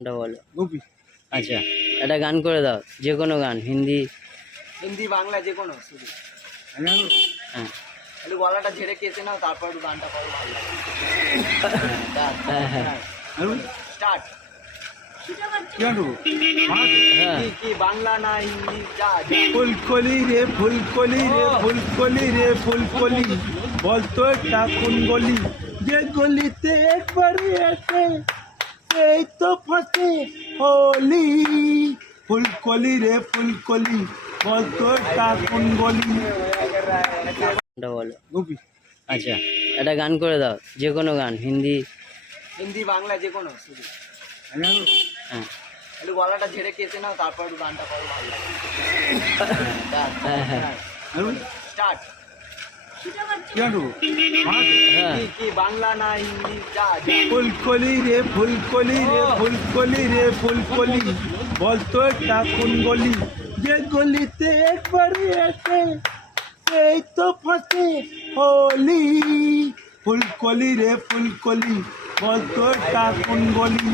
ওটা বলো। গুপি। আচ্ছা, একটা গান করে দাও, যে কোনো গান, হিন্দি। হিন্দি বাংলা যে কোনো শুধু হ্যাঁ একটু গলাটা ঝেড়ে কেটে নাও, তারপর একটু গানটা করো, ভালো লাগে। হ্যাঁ হ্যাঁ স্টার্ট। হ্যাঁ কি বাংলা না হিন্দি যা যা। ফুলকলি রে ফুলকলি রে ফুলকলি রে ফুলকলি, বলতো এটা কোন গলি? যে গলিতে একবারই আসে এই তো ফাঁসে হোলি। ফুলকলি রে ফুলকলি, বলতো এটা কোন গলি? ওটা বলো। গুপি। আচ্ছা, একটা গান করে দাও, যে কোনো গান, হিন্দি। হিন্দি বাংলা যে কোনো শুধু হ্যাঁ একটু গলাটা ঝেড়ে কেটে নাও, তারপর একটু গানটা করো, ভালো লাগে। হ্যাঁ হ্যাঁ স্টার্ট। হ্যাঁ কি বাংলা না হিন্দি যা যা। ফুলকলি রে ফুলকলি রে ফুলকলি রে ফুলকলি, বলতো এটা কোন গলি? যে গলিতে একবারই আসে এই তো ফাঁসে হোলি। ফুলকলি রে ফুলকলি, বলতো এটা কোন গলি?